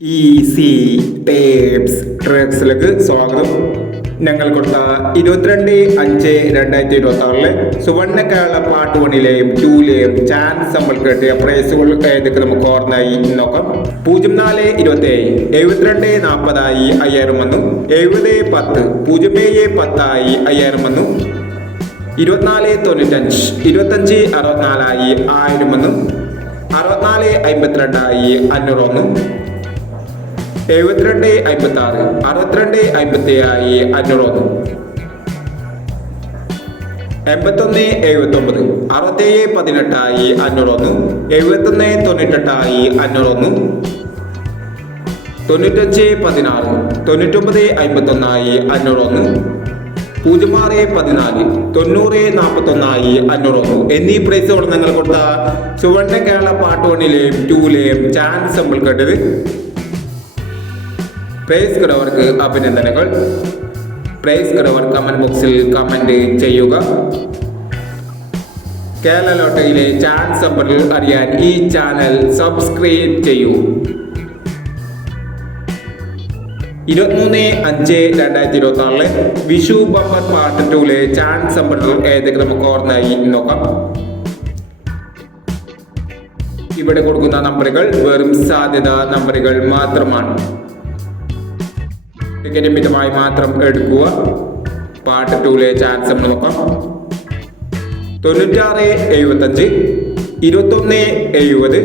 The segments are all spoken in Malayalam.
ഈസി ടേപ്സ് ട്രിക്സിലേക്ക് സ്വാഗതം. ഞങ്ങൾ കൊടുത്ത 22/5/2026 സുവർണ്ണ കേരള പാർട്ട് 1ലെയും 2ലെയും ചാൻസ് നമ്മൾ കിട്ടിയ പ്രൈസുകൾ ഏതൊക്കെ നമുക്ക് ഓർമ്മയായി നോക്കാം. 04/27 72/40 5000 വന്നു. 70/10 07/10 5000 വന്നു. 24/95 25/64 1000 വന്നു. 64/52 500 വന്നു. 72/56 62/57 500 വന്നു. 81/79 67/18 500 വന്നു. 71/98 500 വന്നു. 95/16 99/51 500 വന്നു. 06/14 90/41 500 വന്നു എന്നീ പ്രൈസുകൾ നിങ്ങൾ കൊടുത്ത സുവർണ്ണ കേരള പാർട്ട് 1ലെയും 2ലെയും ചാൻസ് നമ്മൾ കേട്ടത്. പ്രൈസ് കിടവർക്ക് അഭിനന്ദനങ്ങൾ. പ്രൈസ് കിടവർ കമന്റ് ബോക്സിൽ കമന്റ് ചെയ്യുക. കേരള ലോട്ടറിയിലെ ചാൻസ് നമ്പറുകൾ അറിയാൻ ഈ ചാനൽ സബ്സ്ക്രൈബ് ചെയ്യൂ. 23/5/2026 വിഷു ബമ്പർ പാർട്ട് 2ലെ ചാൻസ് നമ്പറുകൾ ഏതൊക്കെ നമുക്ക് ഓർമ്മയായി നോക്കാം. ഇവിടെ കൊടുക്കുന്ന നമ്പറുകൾ വെറും സാധ്യത നമ്പറുകൾ മാത്രമാണ്. ടിക്കറ്റ് മിതമായി മാത്രം എടുക്കുക. പാർട്ട് 2ലെ ചാൻസ് നമ്മൾ നോക്കാം. 96/75 21/70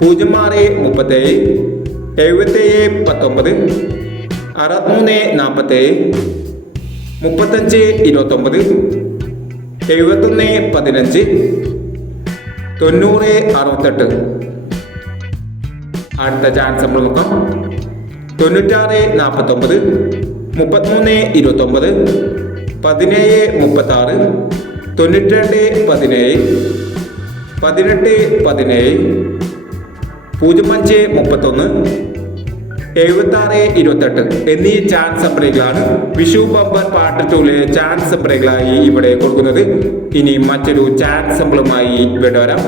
06/37 77/19 63/47 35/29 71/15 90/68. അടുത്ത ചാൻസ് നമ്മൾ നോക്കാം. 96/49 33/29 17/36 92/17 18/17 05/31 76/28 എന്നീ ചാൻസ് നമ്പറുകളാണ് വിഷു ബമ്പർ പാർട്ട് 2ലെ ചാൻസ് നമ്പറുകളായി ഇവിടെ കൊടുക്കുന്നത്. ഇനി മറ്റൊരു ചാൻസ് നമ്പറുമായി ഇവിടെ വരാം.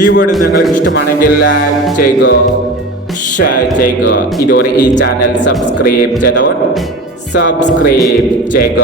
ഈ വീഡിയോ നിങ്ങൾക്ക് ഇഷ്ടമാണെങ്കിൽ ലൈക്ക് ചെയ്യുക, ഷെയർ ചെയ്യുക. ഇതുവരെ ഈ ചാനൽ സബ്സ്ക്രൈബ് ചെയ്തവർ സബ്സ്ക്രൈബ് ചെയ്യുക.